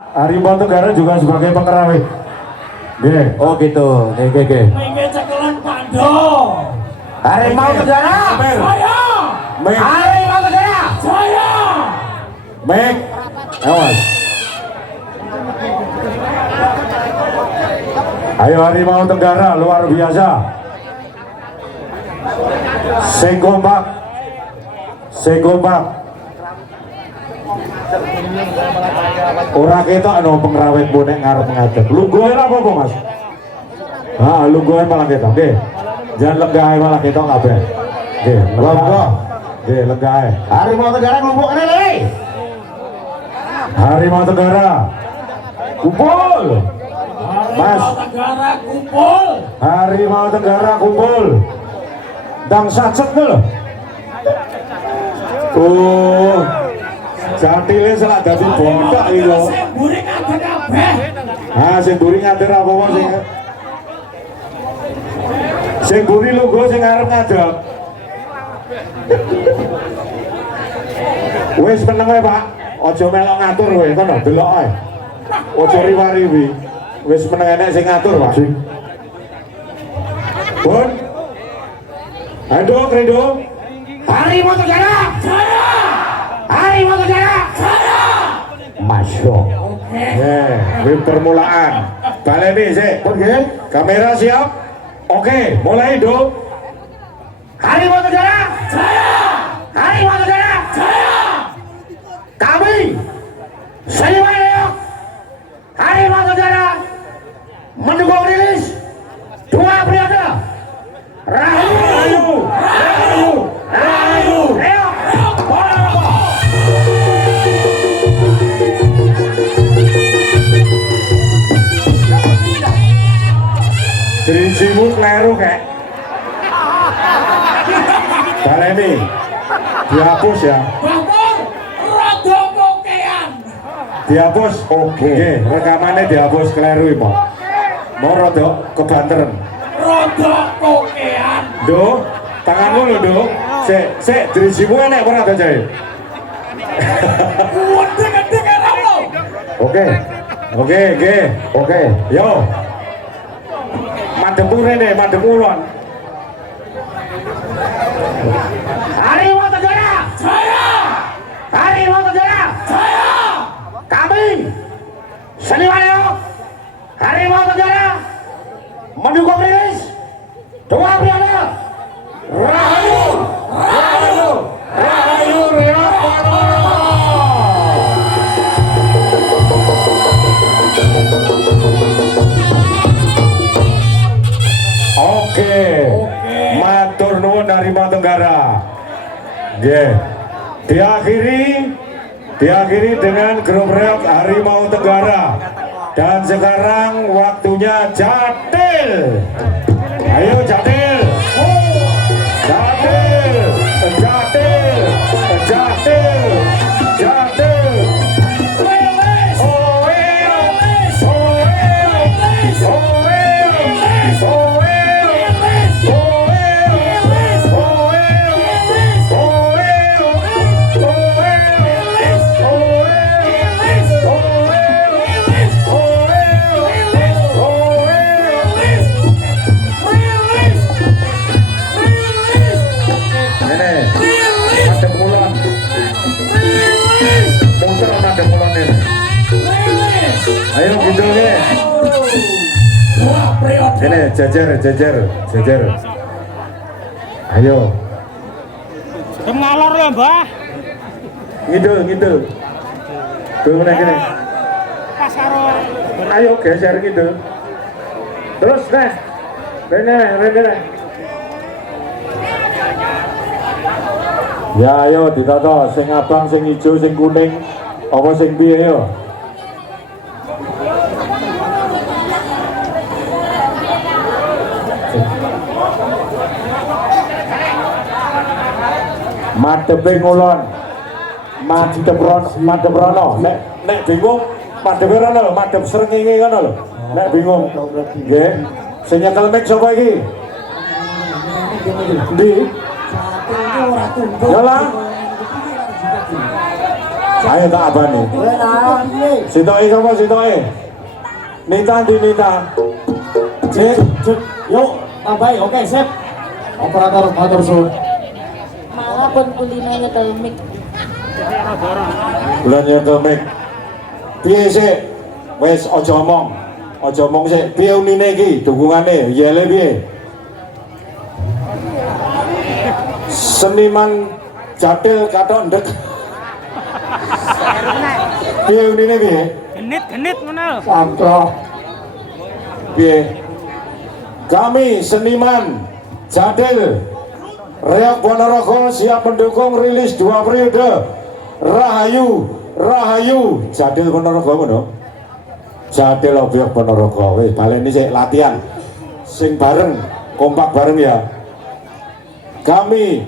Harimau Tenggara juga sebagai pengerawit. Oke. Oh gitu. Oke. Mengke cekelan Pando. Harimau Tenggara. Saya. Harimau Tenggara. Saya. Mek. Awas. Ayo Harimau Tenggara luar biasa. Sing kompak. Ora ketok ana pengrawit bonek ngarep ngadeg. Lungguhe apa Mas? Lungguhe malah ketok. Nggih. Jangan lenggah malah ketok kabeh. Nggih, lenggah. Nggih, lenggah. Harimau Tenggara nglumpukne le. Harimau Tenggara. Kumpul. Mas. Tenggara kumpul. Harimau Tenggara kumpul. Dang sacet lho. Oh. Jatile salah dadi botak iki lho. Sing mburi kabeh kabeh. Sing mburi ngadeg apa sing. Sing mburi lungguh sing arep ngadeg. Wis meneng wae, Pak. Aja melok ngatur kowe, kono delok ae. Aja riwari-riwi. Wis meneng enek sing ngatur, Pak. Pun. Ayo, Kredo. Harimau Tenggara. Saya. Harimau Tenggara. Saya. Masuk. Permulaan. Baleni sik. Oke. Kamera siap. Oke, mulai dong. Harimau Tenggara. Saya. Harimau Tenggara. Saya. Kami. Seniman Harimau Tenggara mendukung rilis 2 periode. Rahayu. Dirijimu kleru kek. Baleni dihapus ya. Bapak rada pokean. Dihapus. Oke. Rekamannya dihapus kleru iki, mau rada kebanteran. Rada pokean. Do, tanganmu lho, Do. Sik, dirijimu enek ora ta, Cai? Gede-gede karo lho. Oke. Yo. Madhemu rene, madhemu ulon. Harimau Tenggara. Saya. Harimau Tenggara. Saya. Kami seniman Harimau Tenggara mendukung rilis 2 periode. Rahayu Rio. Oke. Matur nuwun Harimau Tenggara. Nggih. Diakhiri dengan grup reok Harimau Tenggara. Dan sekarang waktunya Jatil. Ayo Jatil. Ayo gitu nih. Ini jajar. Ayo. Ngalor ya, Mbah. Gitu. Gimana gini? Pasaro. Ayo geser gitu. Terus deh. Rene. Ya ayo ditata sing abang, sing ijo, sing kuning, apa sing piye yo? Madepe ngulon. Madep rono. Nek bingung madepe rono lho, madep srengenge ngono lho. Nek bingung. Nggih. Sing nyekel mic sapa iki? Ndi? Yalah. Ayo tak abani. Sitoke sapa sitoke? Nita di Nita. Cek, cek, yuk, tambahin, oke, sip. Operator, matur suwun. Malah pun kulinanya telmik. Bulannya ke mik. Piye sik? Wes aja omong. Aja omong sik. Piye unine iki? Dukungane yele piye? Seniman Jatil katok ndek. Piye unine piye? Genit mana? Santro. Piye? Kami seniman Jatil Reok Ponorogo siap mendukung rilis 2 periode. Rahayu, Rahayu, Jatil Ponorogo ngono. Jatil Obyek Ponorogo. Wis baleni sik latihan. Sing bareng, kompak bareng ya. Kami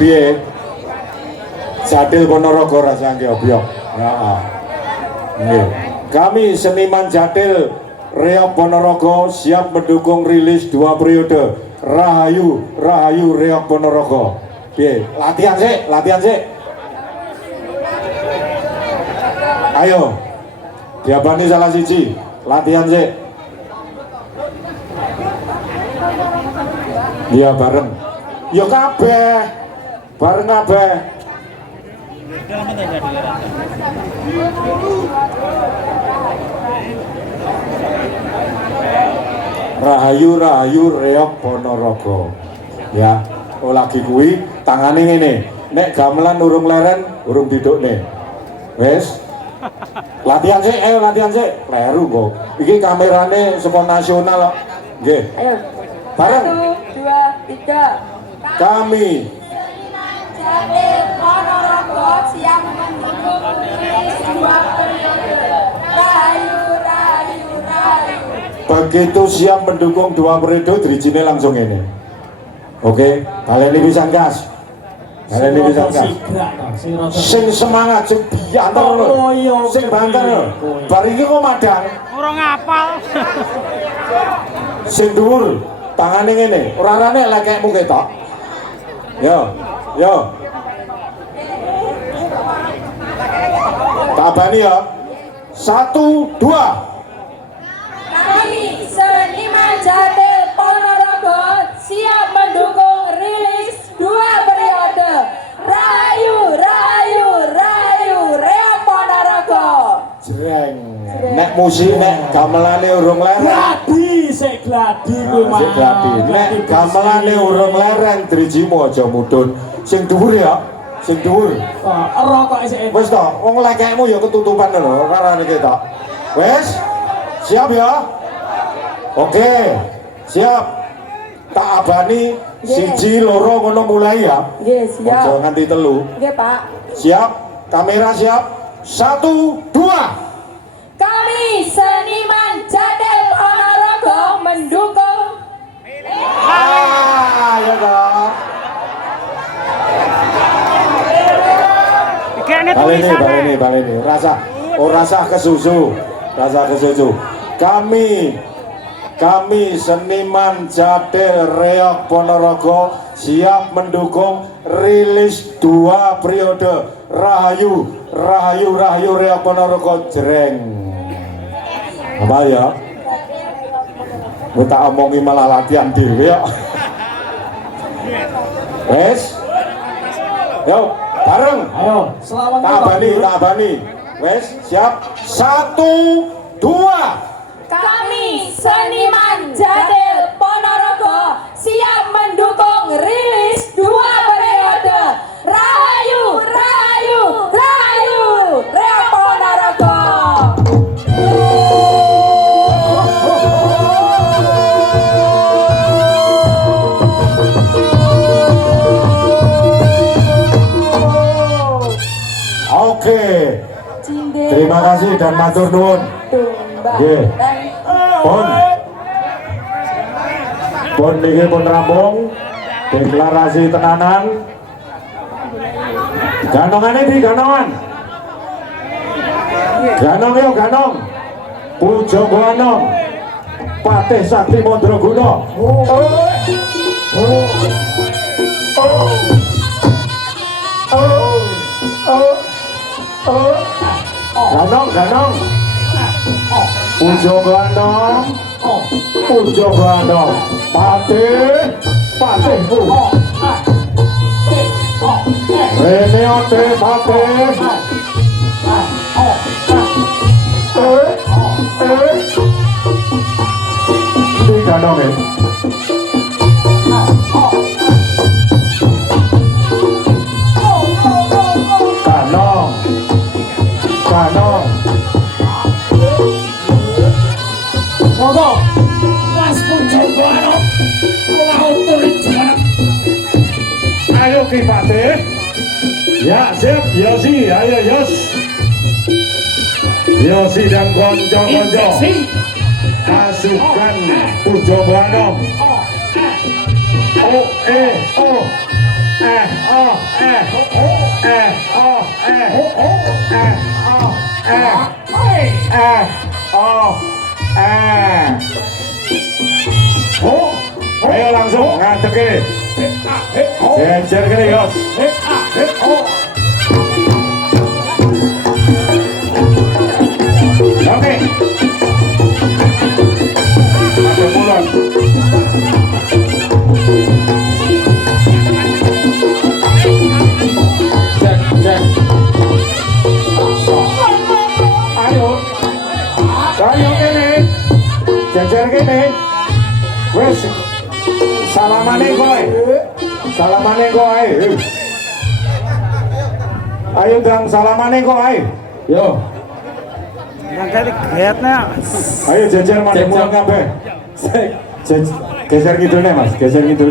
piye? Jatil Ponorogo rasane Obyek. Heeh. Nggih. Kami seniman Jatil Reok Ponorogo siap mendukung rilis 2 periode. Rahayu, Rahayu Reok Ponorogo. Piye? Latihan sik, latihan sik. Ayo. Diabani salah siji. Latihan sik. Iya bareng. Yo kabeh. Bareng kabeh. Rahayu Rahayu Reok Ponorogo. Ya, oh lagi kuwi tangane ngene. Nek gamelan urung leren, urung didukne. Wes. Latihan sik, ayo latihan sik. Kleru kok. Iki kamerane saka nasional kok. Nggih. Ayo. Bareng. 1, 2, 3. Kami Jatil Ponorogo siap mendukung rilis 2 periode. Rahayu, rahayu, rahayu. begitu siap mendukung 2 periode dirijine langsung ini. Oke, kalian ini bisa gas. Kalian ini bisa gas. Sing semangat, sing biantar lho. Sing banter lho. Bar iki kok madang. Ora ngapal. Sing dhuwur, tangane ngene, ora rane lekekmu ketok. Yo, yo. Kabani ya. 1, 2. Kami seniman Jatil Ponorogo siap mendukung rilis 2 periode. Rahayu, rahayu, rahayu, Reok Ponorogo. Jreng. Nek musik nek gamelane urung leren. Gladi, sik gladi kuwi Sing gladi. Nek gamelane urung leren drijimu aja mudhun. Sing dhuwur ya. Sing dhuwur. Rokok sik. Wis to, wong lekekmu ya ketutupan lho karane ketok. Wis? Siap ya? Oke. Siap. Tak abani siji loro ngono mulai ya. Nggih, Aja siap. nganti telu. Nggih, Pak. Siap? Kamera siap? 1, 2. Kami seniman Jatil Ponorogo mendukung Ya toh. Kene Baleni, tulisannya. baleni, baleni. Rasa kesusu. Rasa kesusu. Kami seniman Jatil Reok Ponorogo siap mendukung rilis 2 periode. Rahayu, Rahayu, Rahayu Reok Ponorogo jreng. Apa ya? Kita omongi malah latihan dhewe ya. Wes. Yo, bareng. Ayo, selamat Tak abani. Wes, siap. 1, 2. Kami seniman Jatil Ponorogo siap mendukung rilis 2 periode. Rahayu, rahayu, rahayu, Reok Ponorogo. Oke. Cinde. Terima kasih dan matur nuwun. Tumbang. Nggih. Pun niki pun rampung. Deklarasi tenanan. Ganongane di ganongan. Ganong yo ganong. Pujo ganong. Patih Sakti Mandraguna. Ganong. Pujo Ganong. Pujo Ganong. Patih Bu. Reneote Patih. Di Ganong ini. Ganong. Monggo. Mas Pujo Ganong. Laut terjadi. Ayo Ki Patih. Ya siap Yosi, ayo Yos. Yosi dan konco-konco Injeksi. pasukan Pujo Ganong. Ayo langsung ngadeg ini. Jejer gini Yos. Oke. Ada pulang. Cek. Ayo gini. Jejer gini. Wes. Salamane kowe. Ayo dang salamane kowe. Yo. Yang tadi giatnya. Ayo jejer madhep Jejer. kabeh. Cek. Geser ngidulnya Mas, Ngidul.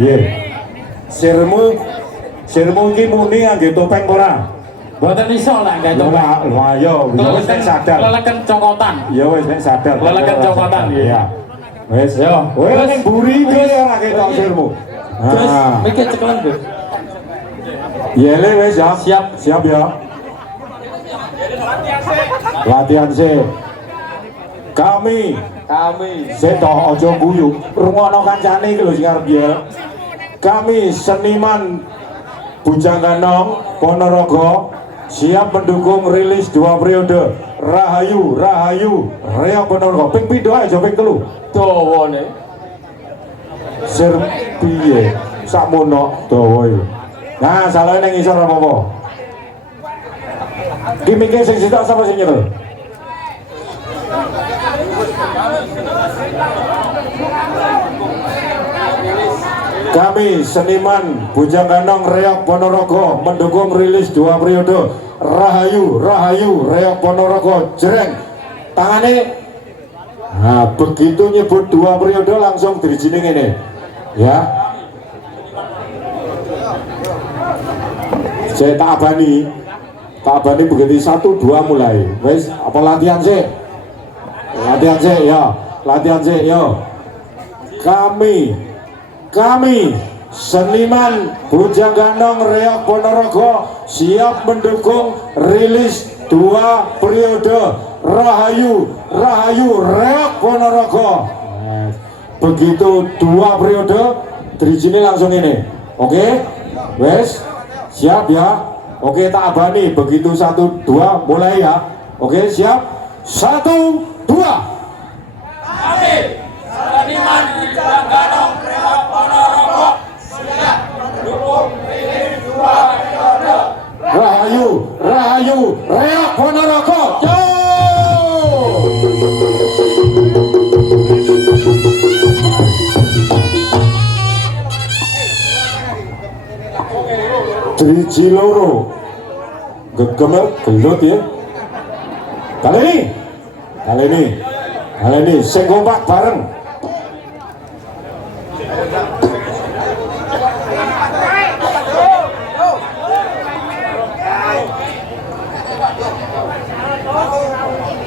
Iya. Sirmu iki muni nganggo topeng ora? Mboten iso lah enggak coba. Wah, yo wis nek sadar. Leleken cokotan. Ya wis nek sadar. Leleken cokotan, Iya. Wis. Yo. Kowe ning buri iki ora ketok sirmu. Terus Ah. mikir cekelan, Bu. Iya le wis ya. Siap ya. Latihan sih. Kami sik toh aja guyu. Rungokno kancane iki lho sing arep ya. Kami seniman Bujang Ganong Ponorogo siap mendukung rilis 2 periode Rahayu Reok Ponorogo. Ping pindho aja ping 3. Dawane. Sir piye? Sakmono dawa iki. Nah, salahnya ning ngisor apa-apa. Ki mikir sing sitok sapa sing nyetel? Kami seniman Bujang Ganong Reok Ponorogo mendukung rilis 2 periode Rahayu Reok Ponorogo. Jreng tangane. Nah, begitu nyebut 2 periode langsung dirijine ngene. Ya. Saya tak abani begitu 1 2 mulai. Wes apa latihan sih ya. Kami seniman Bujang Ganong Reok Ponorogo siap mendukung rilis 2 periode Rahayu Reok Ponorogo. Begitu 2 periode dirijine langsung ini. Oke? Wes siap ya. Oke, tak abani begitu 1 2 mulai ya. Oke, siap. 1 2. Kami seniman Bujang Ganong Reok Ponorogo siap mendukung rilis 2 periode. Rahayu Reok Ponorogo. Yo! Driji loro gegemer gelut ya. Kali ini sing kompak bareng.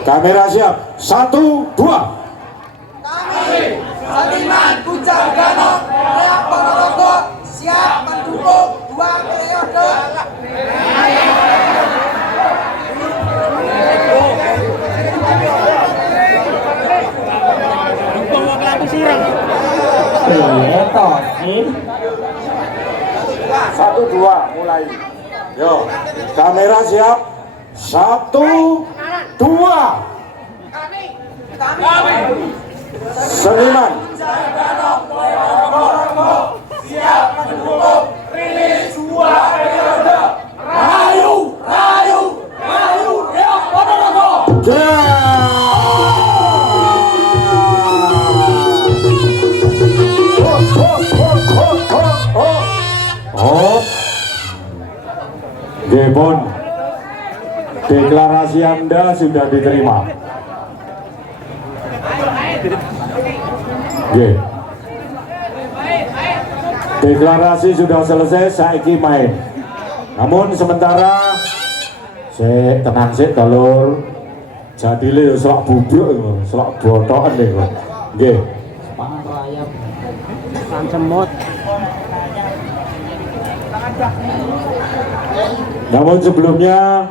Kamera siap. 1 2. Kami seniman Bujang Ganong Reok Ponorogo siap mendukung 2 periode. Bawa ke lampu sirang. Iya, toh. main. 1-2 mulai. Yo, kamera siap. 1, 2. Seniman. siap mendukung rilis 2 periode. Rahayu, Rahayu, Rahayu Reok Ponorogo. Oh, Depon, deklarasi Anda sudah diterima. Oke. Deklarasi sudah selesai, saiki main. Namun sementara saya tenang sih kalau jadi le selak bubuk, selak botokan deh. Oke. Semangat rayap. Semut. Namun sebelumnya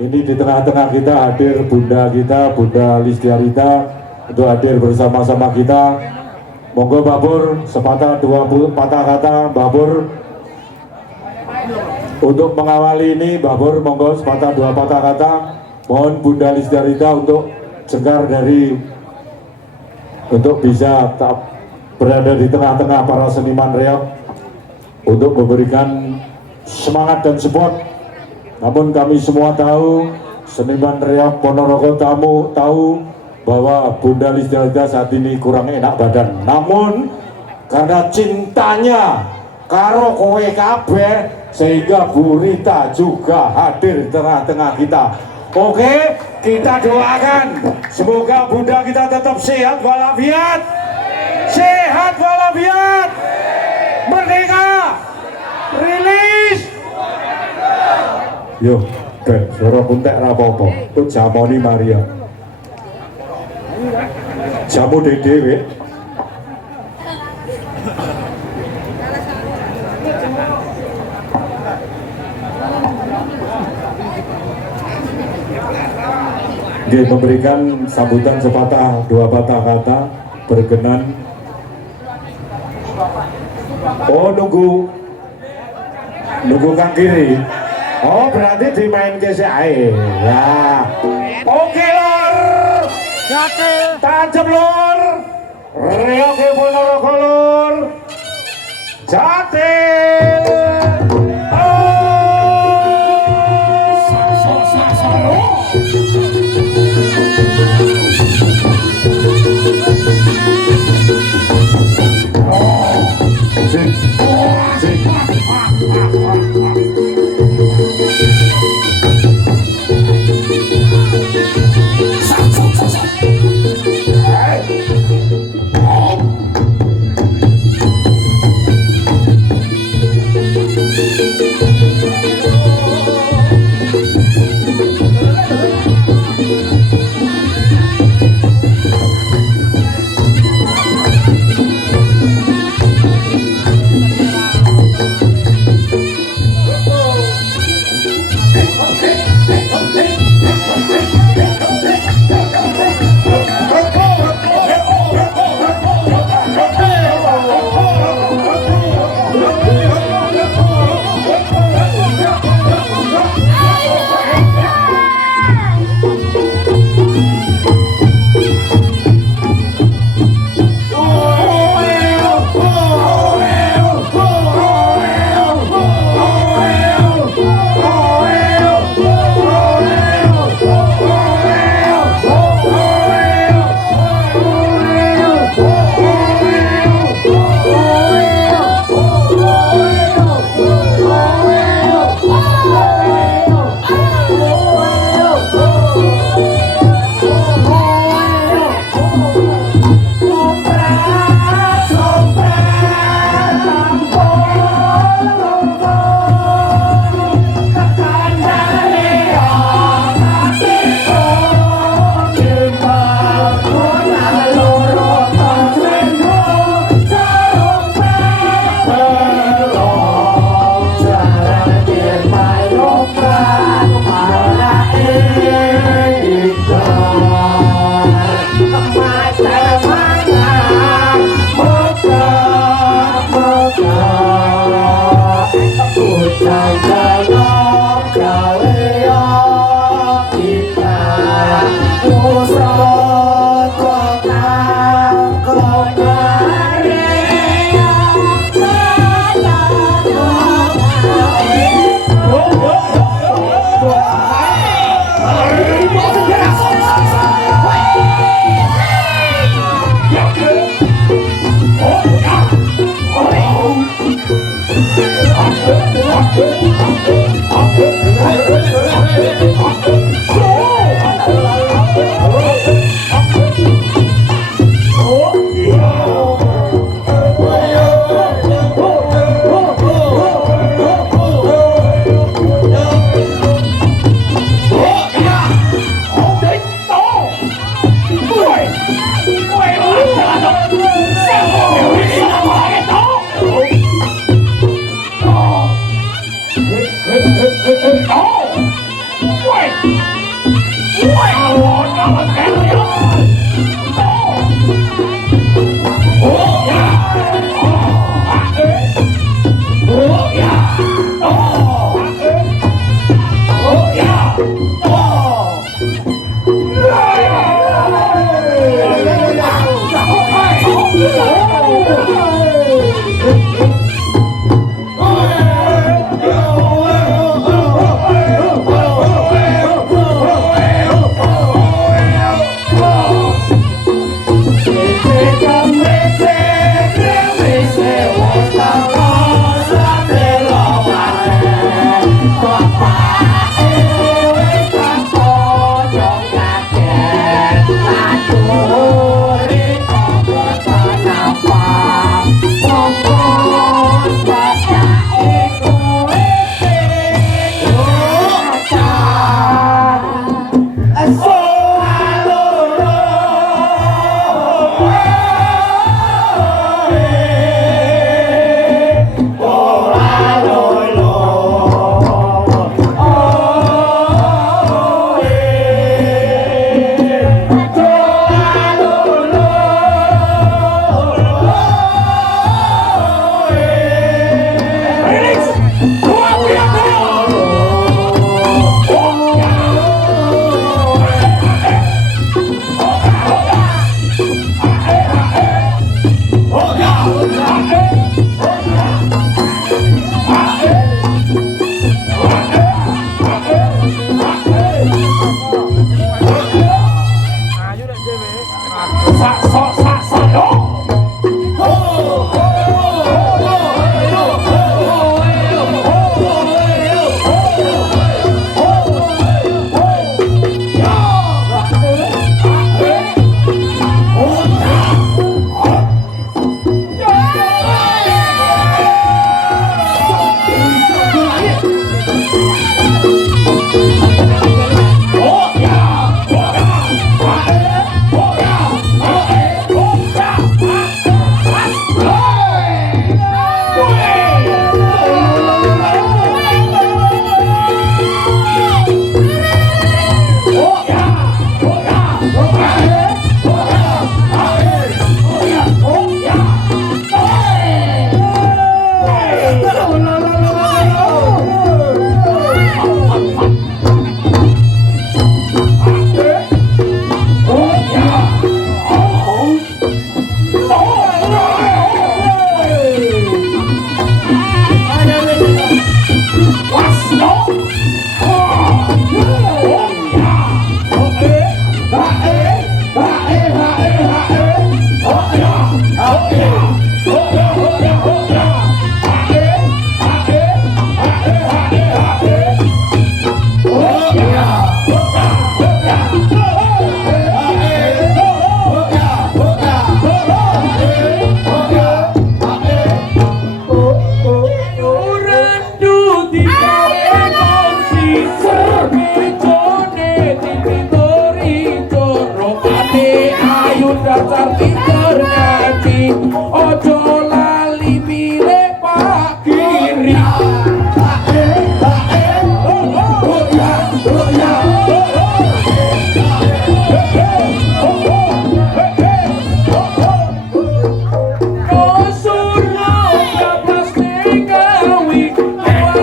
ini di tengah-tengah kita hadir Bunda kita, Bunda Listiarita untuk hadir bersama-sama kita. Monggo Babur sepatah 20 patah kata Babur untuk mengawali ini. Babur monggo sepatah 2 patah kata. Mohon Bunda Listiarita untuk jengkar dari untuk bisa berada di tengah-tengah para seniman reok untuk memberikan semangat dan support. Namun kami semua tahu, seniman reok Ponorogo tahu bahwa Bunda Listiarita saat ini kurang enak badan. Namun karena cintanya karo kowe kabeh sehingga Bu Rita juga hadir di tengah-tengah kita. Oke, kita doakan semoga Bunda kita tetap sehat walafiat. Sehat walafiat. Merdeka. Rilis. Yo, Ben, suara puntek apa-apa. Itu jamoni Maria. Jamu dewe. Dia memberikan sambutan sepatah 2 patah kata berkenan. Oh, nunggu kang kiri. Oh, berarti dimain ke ae. Ya. Oke lor. Tancap lor. Reok Ponorogo lor. Jatil.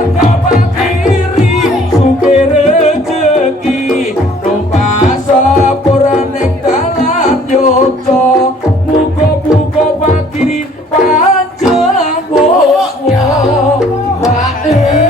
Keluarga Yeah.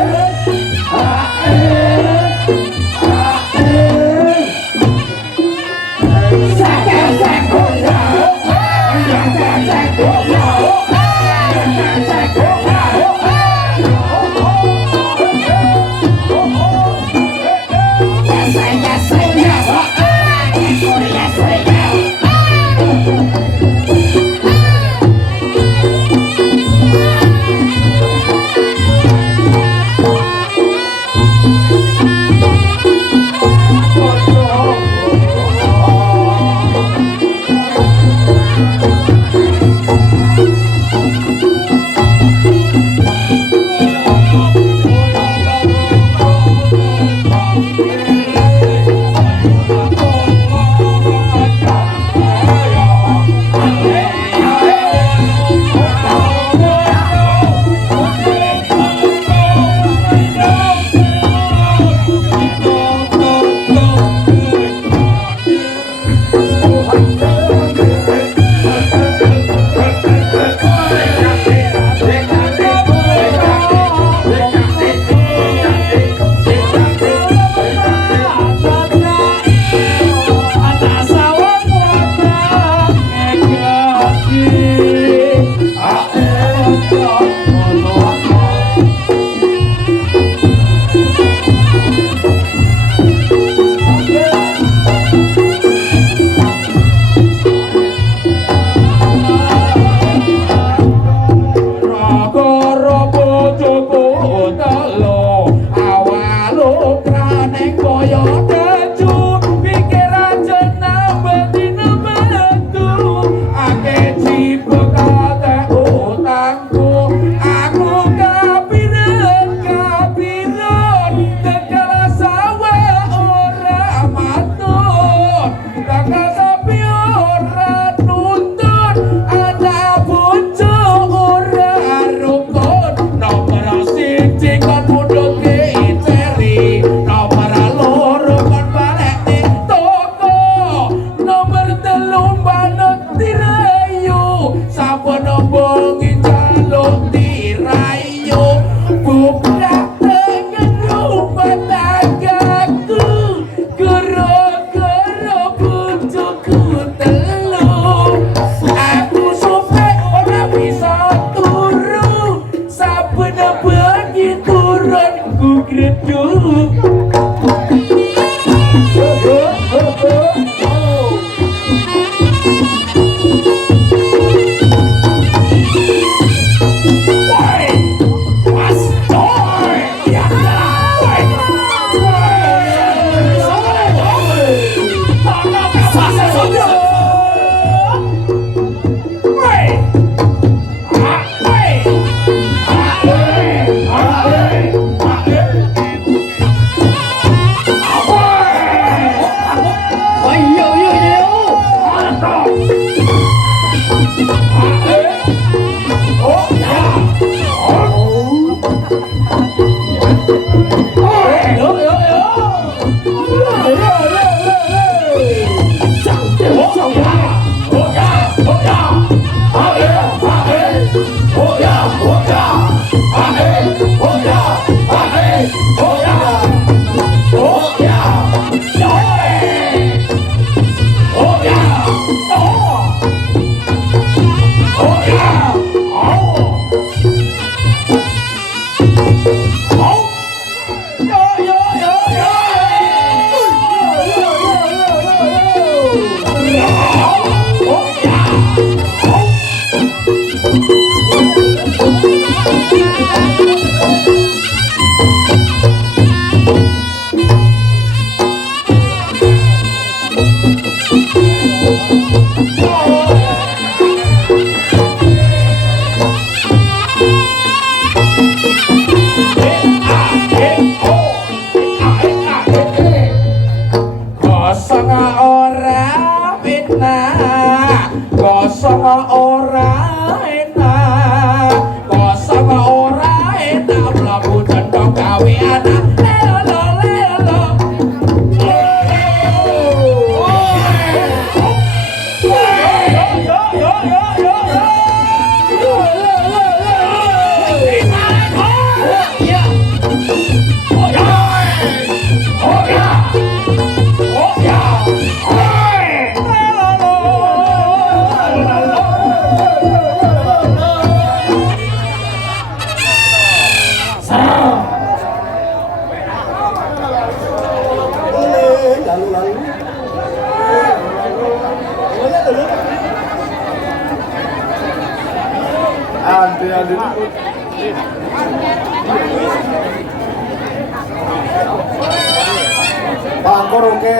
oke.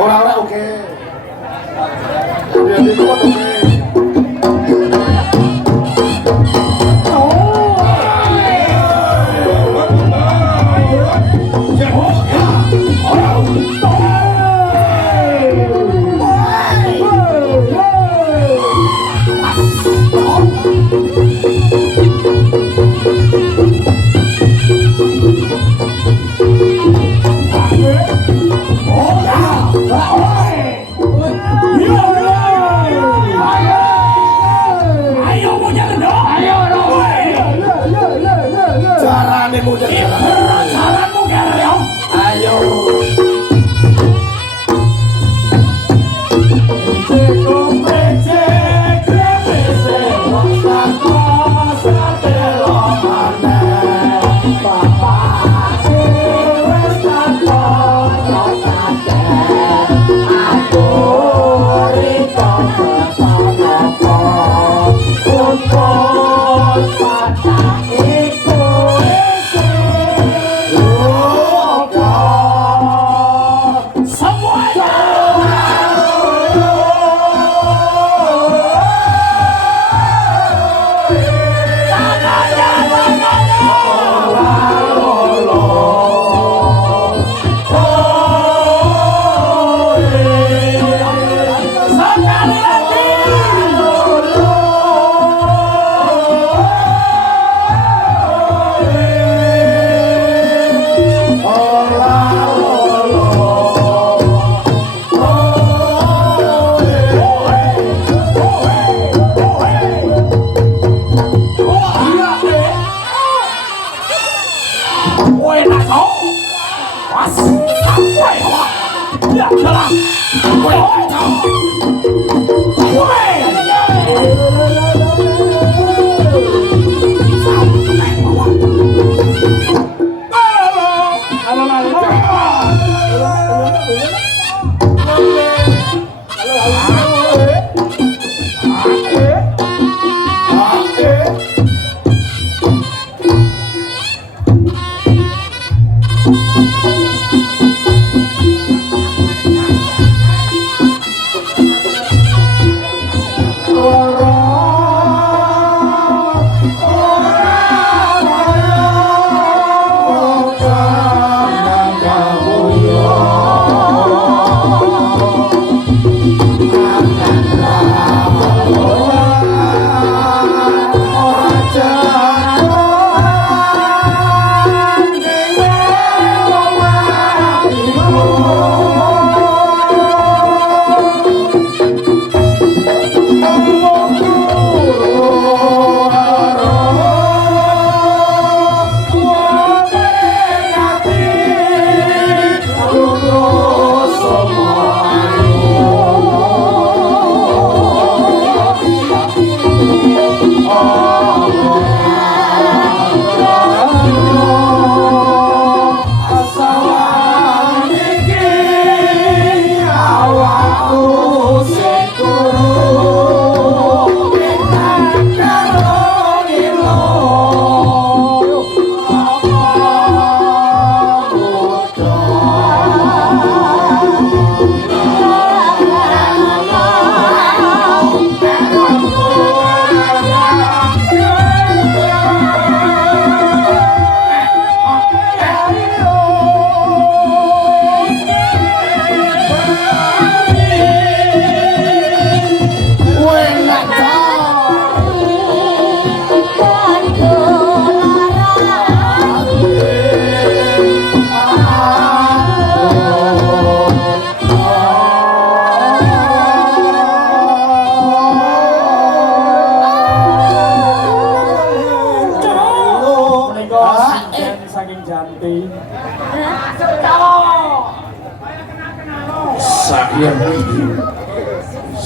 Ora oke. Biar itu oke.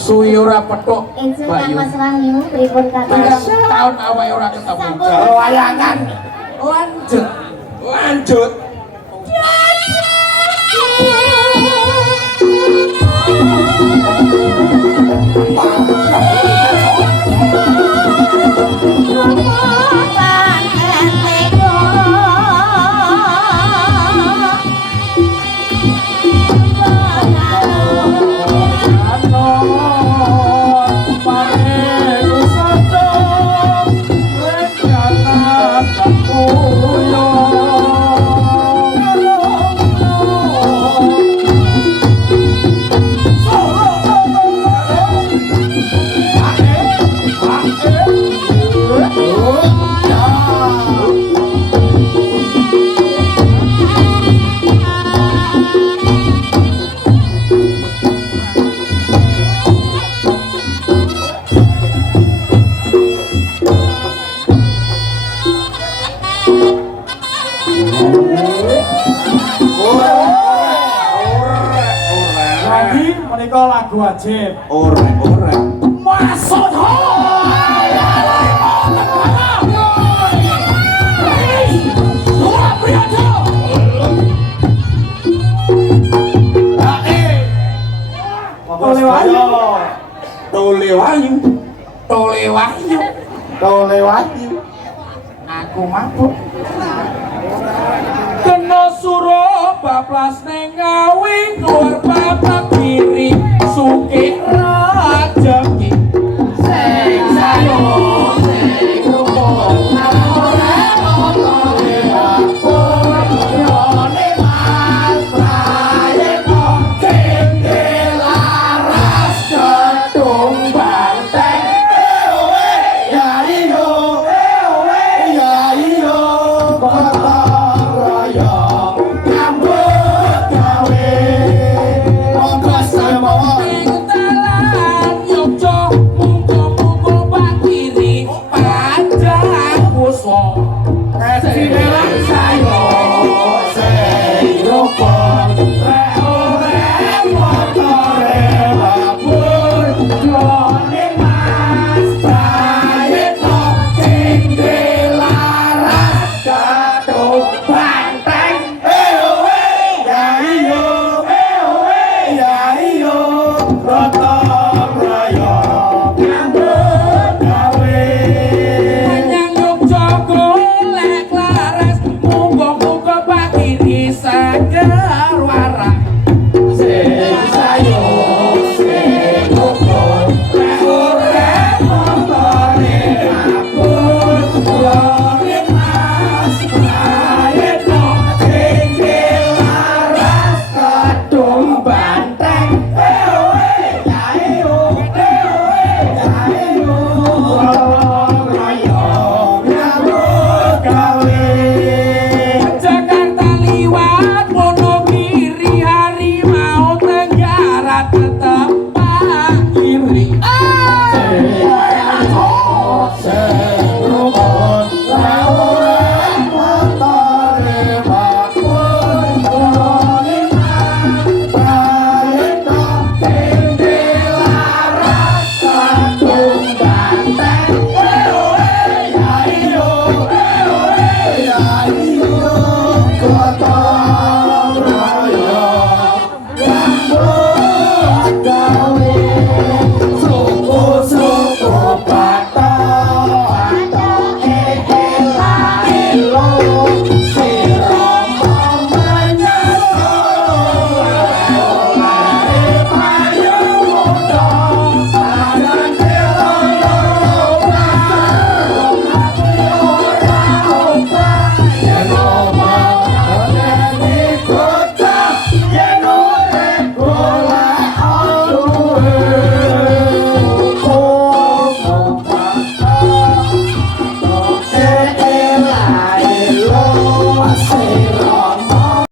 Suyura petuk Bayu. Mas Wahyu pripun kata? Tahun awake ora ketemu. Wayangan. Lanjut. Lanjut. Lagi menika lagu wajib. Ora. Masuk Tole Wahyu. Aku mabuk. Kena suruh bablas neng ngawi keluar papak kiri sukir